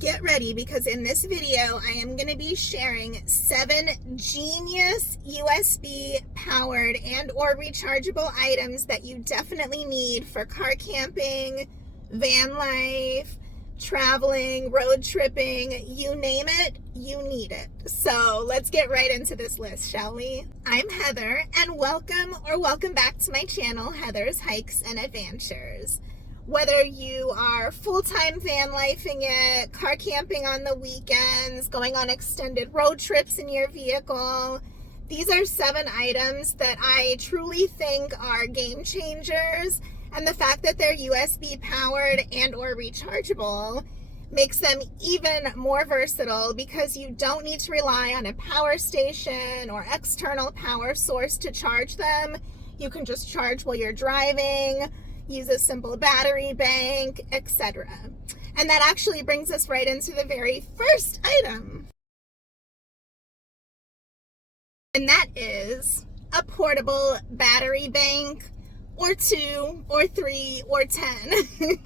Get ready, because in this video I am going to be sharing 7 genius USB powered and or rechargeable items that you definitely need for car camping, van life, traveling, road tripping, you name it, you need it. So let's get right into this list, shall we? I'm Heather, and welcome back to my channel, Heather's Hikes and Adventures. Whether you are full-time van lifing it, car camping on the weekends, going on extended road trips in your vehicle, these are 7 items that I truly think are game changers, and the fact that they're USB powered and or rechargeable makes them even more versatile, because you don't need to rely on a power station or external power source to charge them. You can just charge while you're driving, use a simple battery bank, etc. And that actually brings us right into the very first item. And that is a portable battery bank, or 2, or 3, or 10.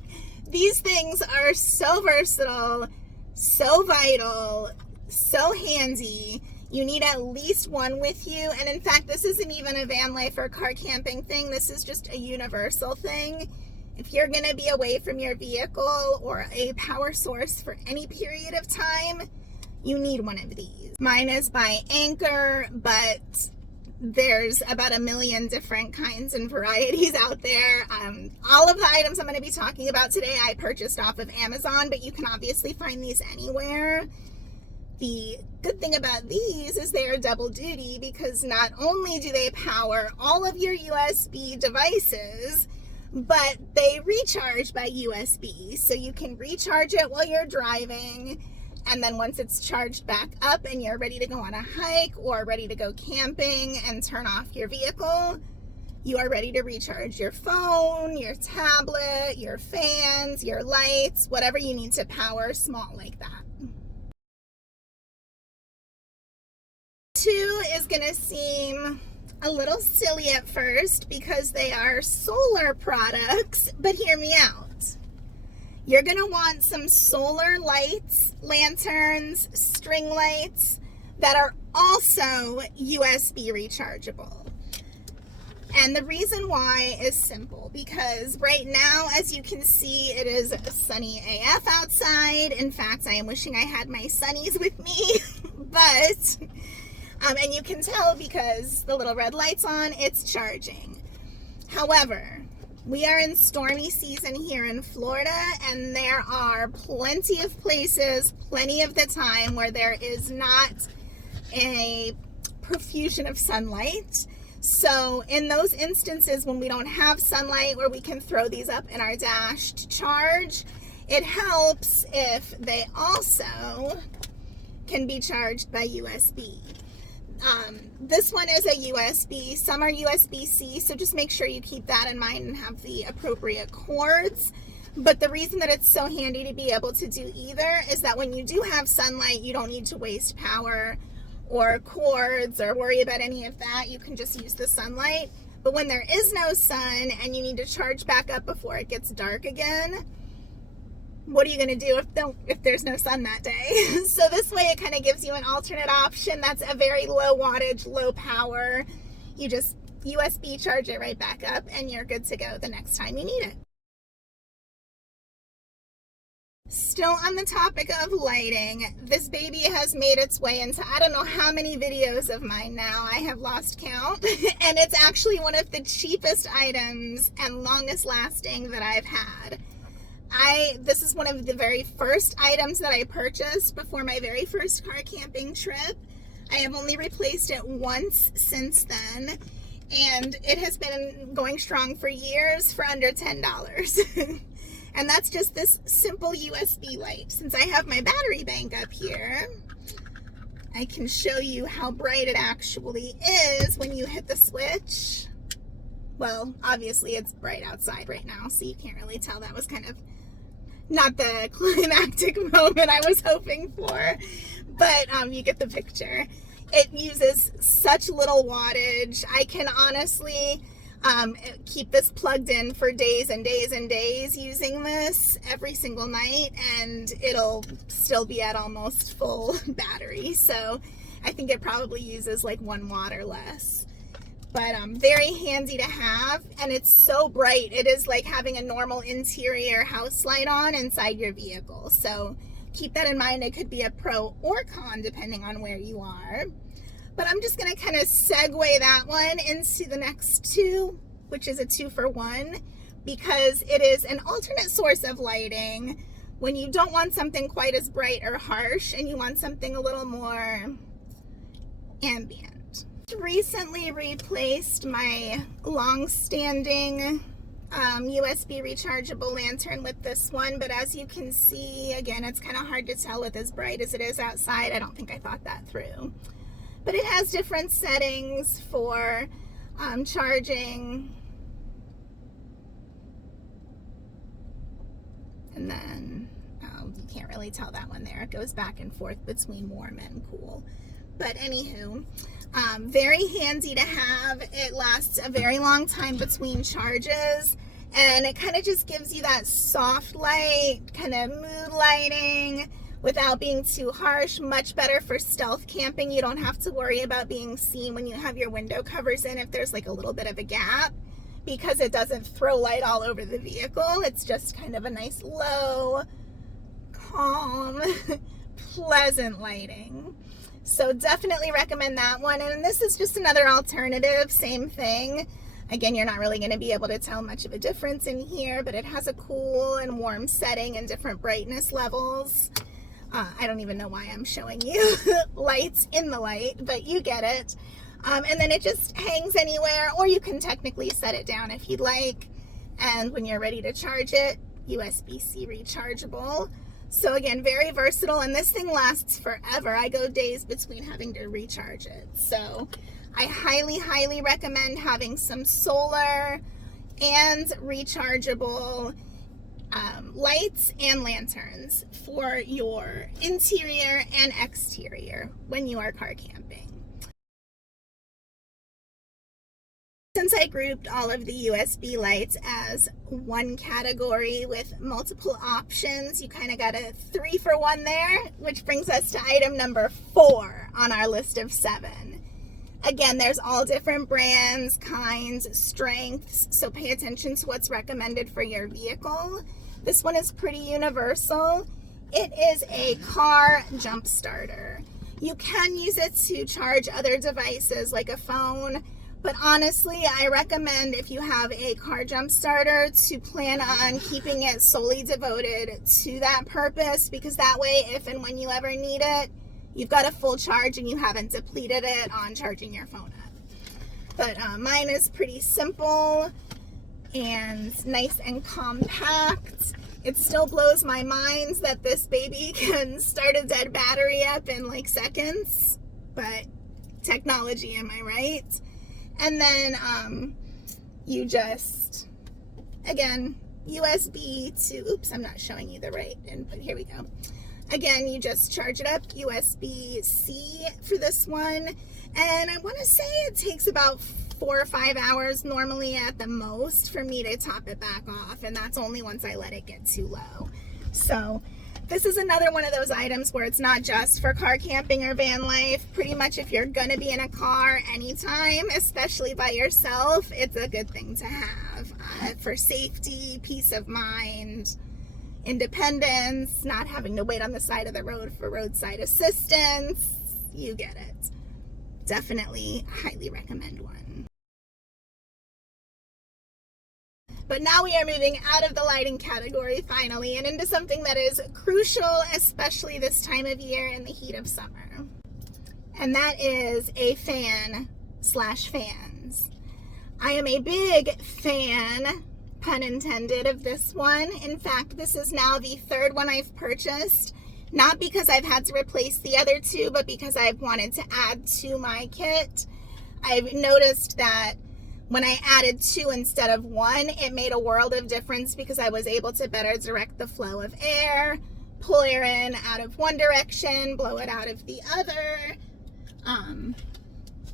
These things are so versatile, so vital, so handy. You need at least one with you. And in fact, this isn't even a van life or car camping thing. This is just a universal thing. If you're going to be away from your vehicle or a power source for any period of time, you need one of these. Mine is by Anker, but there's about 1 million different kinds and varieties out there. All of the items I'm going to be talking about today I purchased off of Amazon, but you can obviously find these anywhere. The good thing about these is they are double duty, because not only do they power all of your USB devices, but they recharge by USB. So you can recharge it while you're driving, and then once it's charged back up and you're ready to go on a hike or ready to go camping and turn off your vehicle, you are ready to recharge your phone, your tablet, your fans, your lights, whatever you need to power small like that. 2 is going to seem a little silly at first because they are solar products, but hear me out. You're going to want some solar lights, lanterns, string lights that are also USB rechargeable. And the reason why is simple, because right now, as you can see, it is sunny AF outside. In fact, I am wishing I had my sunnies with me, but and you can tell because the little red light's on, it's charging. However, we are in stormy season here in Florida, and there are plenty of places, plenty of the time, where there is not a profusion of sunlight. So in those instances when we don't have sunlight where we can throw these up in our dash to charge, it helps if they also can be charged by USB. This one is a USB, some are USB-C, so just make sure you keep that in mind and have the appropriate cords. But the reason that it's so handy to be able to do either is that when you do have sunlight, you don't need to waste power or cords or worry about any of that. You can just use the sunlight. But when there is no sun and you need to charge back up before it gets dark again, what are you going to do if there's no sun that day? So this way it kind of gives you an alternate option that's a very low wattage, low power. You just USB charge it right back up and you're good to go the next time you need it. Still on the topic of lighting, this baby has made its way into I don't know how many videos of mine now. I have lost count. And it's actually one of the cheapest items and longest lasting that I've had. This is one of the very first items that I purchased before my very first car camping trip. I have only replaced it once since then, and it has been going strong for years for under $10. And that's just this simple USB light. Since I have my battery bank up here, I can show you how bright it actually is when you hit the switch. Well, obviously it's bright outside right now, so you can't really tell. That was kind of not the climactic moment I was hoping for, but you get the picture. It uses such little wattage. I can honestly, keep this plugged in for days and days and days using this every single night, and it'll still be at almost full battery. So I think it probably uses like 1 watt or less. But very handy to have, and it's so bright. It is like having a normal interior house light on inside your vehicle. So keep that in mind. It could be a pro or con depending on where you are. But I'm just gonna kind of segue that one into the next two, which is a 2-for-1, because it is an alternate source of lighting when you don't want something quite as bright or harsh and you want something a little more ambient. Recently replaced my long-standing USB rechargeable lantern with this one, but as you can see, again, it's kind of hard to tell with as bright as it is outside. I don't think I thought that through. But it has different settings for charging. And then, you can't really tell that one there. It goes back and forth between warm and cool. But anywho, very handy to have. It lasts a very long time between charges, and it kind of just gives you that soft light, kind of mood lighting without being too harsh. Much better for stealth camping. You don't have to worry about being seen when you have your window covers in if there's like a little bit of a gap, because it doesn't throw light all over the vehicle. It's just kind of a nice low, calm, pleasant lighting. So definitely recommend that one. And this is just another alternative, same thing. Again, you're not really going to be able to tell much of a difference in here, but it has a cool and warm setting and different brightness levels. I don't even know why I'm showing you lights in the light, but you get it. And then it just hangs anywhere, or you can technically set it down if you'd like. And when you're ready to charge it, USB-C rechargeable. So again, very versatile, and this thing lasts forever. I go days between having to recharge it. So I highly, highly recommend having some solar and rechargeable lights and lanterns for your interior and exterior when you are car camping. Since I grouped all of the USB lights as one category with multiple options, you kind of got a 3-for-1 there, which brings us to item number 4 on our list of 7. Again, there's all different brands, kinds, strengths, so pay attention to what's recommended for your vehicle. This one is pretty universal. It is a car jump starter. You can use it to charge other devices like a phone, but honestly, I recommend if you have a car jump starter to plan on keeping it solely devoted to that purpose, because that way, if and when you ever need it, you've got a full charge and you haven't depleted it on charging your phone up. But mine is pretty simple and nice and compact. It still blows my mind that this baby can start a dead battery up in like seconds, but technology, am I right? And then you just, again, USB to, oops, I'm not showing you the right input. Here we go. Again, you just charge it up, USB-C for this one. And I want to say it takes about 4 or 5 hours normally at the most for me to top it back off. And that's only once I let it get too low. So this is another one of those items where it's not just for car camping or van life. Pretty much if you're going to be in a car anytime, especially by yourself, it's a good thing to have for safety, peace of mind, independence, not having to wait on the side of the road for roadside assistance. You get it. Definitely highly recommend one. But now we are moving out of the lighting category finally and into something that is crucial, especially this time of year in the heat of summer. And that is a fan/fans. I am a big fan, pun intended, of this one. In fact, this is now the 3rd one I've purchased. Not because I've had to replace the other 2, but because I've wanted to add to my kit. I've noticed that when I added 2 instead of 1, it made a world of difference because I was able to better direct the flow of air, pull air in out of one direction, blow it out of the other.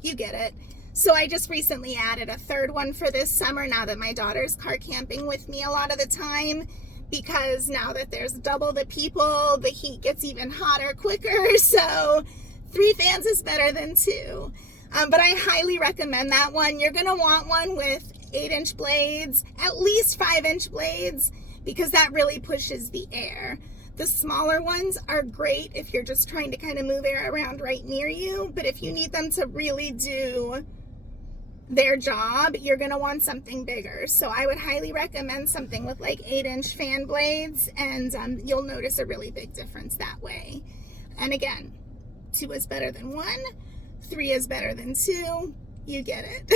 You get it. So I just recently added a third one for this summer now that my daughter's car camping with me a lot of the time, because now that there's double the people, the heat gets even hotter quicker. So 3 fans is better than 2. But I highly recommend that one. You're going to want one with 8-inch blades, at least 5-inch blades, because that really pushes the air. The smaller ones are great if you're just trying to kind of move air around right near you, but if you need them to really do their job, you're going to want something bigger. So I would highly recommend something with like 8-inch fan blades, and you'll notice a really big difference that way. And again, 2 is better than 1, 3 is better than 2. You get it.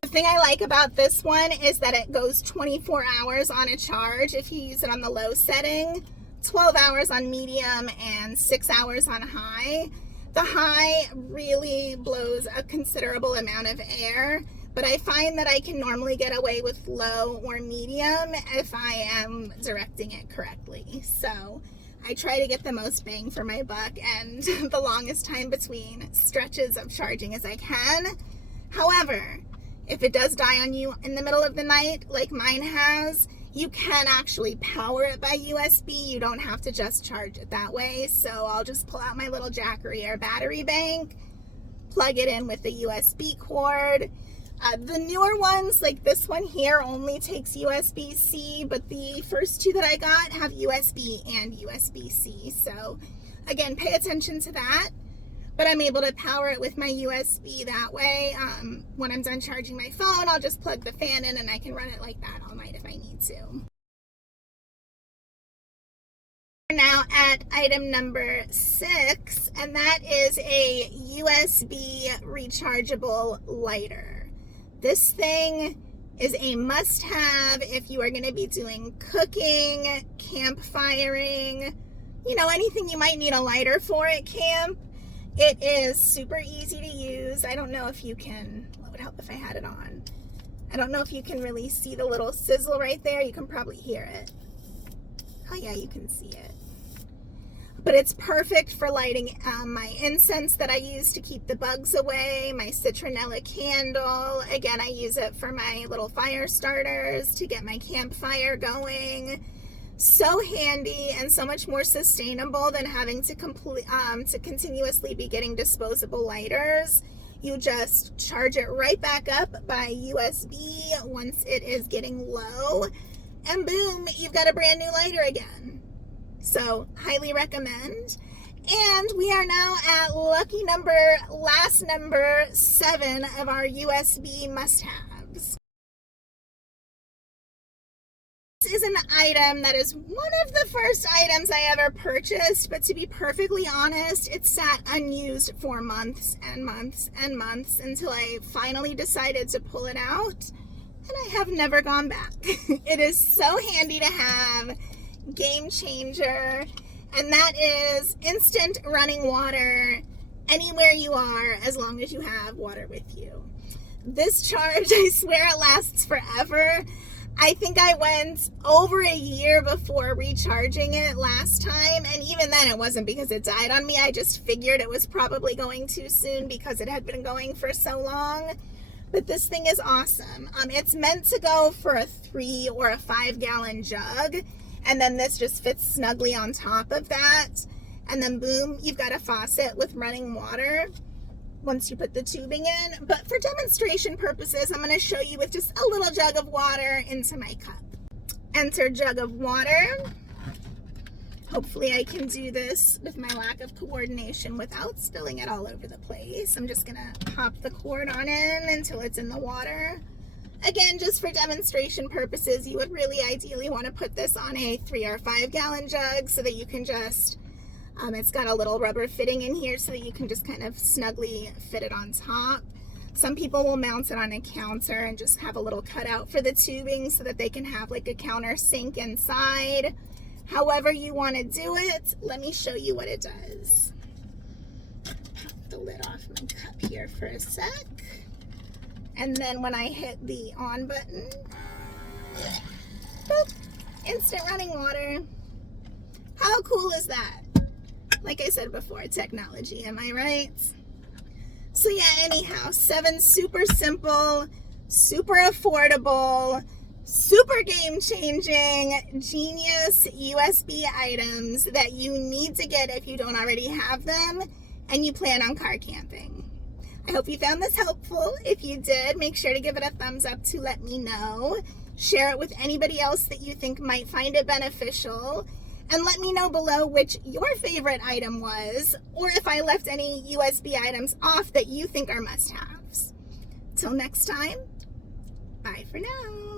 The thing I like about this one is that it goes 24 hours on a charge if you use it on the low setting, 12 hours on medium, and 6 hours on high. The high really blows a considerable amount of air, but I find that I can normally get away with low or medium if I am directing it correctly. So I try to get the most bang for my buck and the longest time between stretches of charging as I can. However, if it does die on you in the middle of the night, like mine has, you can actually power it by USB. You don't have to just charge it that way. So I'll just pull out my little Jackery Air battery bank, plug it in with the USB cord. The newer ones, like this one here, only takes USB-C, but the first 2 that I got have USB and USB-C. So again, pay attention to that. But I'm able to power it with my USB that way. When I'm done charging my phone, I'll just plug the fan in and I can run it like that all night if I need to. We're now at item number 6, and that is a USB rechargeable lighter. This thing is a must-have if you are going to be doing cooking, campfiring, anything you might need a lighter for at camp. It is super easy to use. I don't know if you can, what would help if I had it on? I don't know if you can really see the little sizzle right there. You can probably hear it. Oh yeah, you can see it. But it's perfect for lighting my incense that I use to keep the bugs away, my citronella candle. Again, I use it for my little fire starters to get my campfire going. So handy and so much more sustainable than having to continuously be getting disposable lighters. You just charge it right back up by USB once it is getting low, and boom, you've got a brand new lighter again. So highly recommend. And we are now at last number 7 of our USB must-haves. This is an item that is one of the first items I ever purchased, but to be perfectly honest, it sat unused for months and months and months until I finally decided to pull it out, and I have never gone back. It is so handy to have, game changer, and that is instant running water anywhere you are as long as you have water with you. This charge, I swear it lasts forever. I think I went over a year before recharging it last time, and even then it wasn't because it died on me. I just figured it was probably going too soon because it had been going for so long. But this thing is awesome. It's meant to go for a 3 or a 5 gallon jug, and then this just fits snugly on top of that. And then boom, you've got a faucet with running water once you put the tubing in. But for demonstration purposes, I'm going to show you with just a little jug of water into my cup. Enter jug of water. Hopefully I can do this with my lack of coordination without spilling it all over the place. I'm just going to pop the cord on in until it's in the water. Again, just for demonstration purposes, you would really ideally want to put this on a 3 or 5 gallon jug so that you can just it's got a little rubber fitting in here so that you can just kind of snugly fit it on top. Some people will mount it on a counter and just have a little cutout for the tubing so that they can have like a counter sink inside. However you want to do it, let me show you what it does. Pop the lid off my cup here for a sec. And then when I hit the on button, boop, instant running water. How cool is that? Like I said before, technology, am I right? So yeah, anyhow, 7 super simple, super affordable, super game-changing, genius USB items that you need to get if you don't already have them and you plan on car camping. I hope you found this helpful. If you did, make sure to give it a thumbs up to let me know. Share it with anybody else that you think might find it beneficial. And let me know below which your favorite item was, or if I left any USB items off that you think are must-haves. Till next time, bye for now.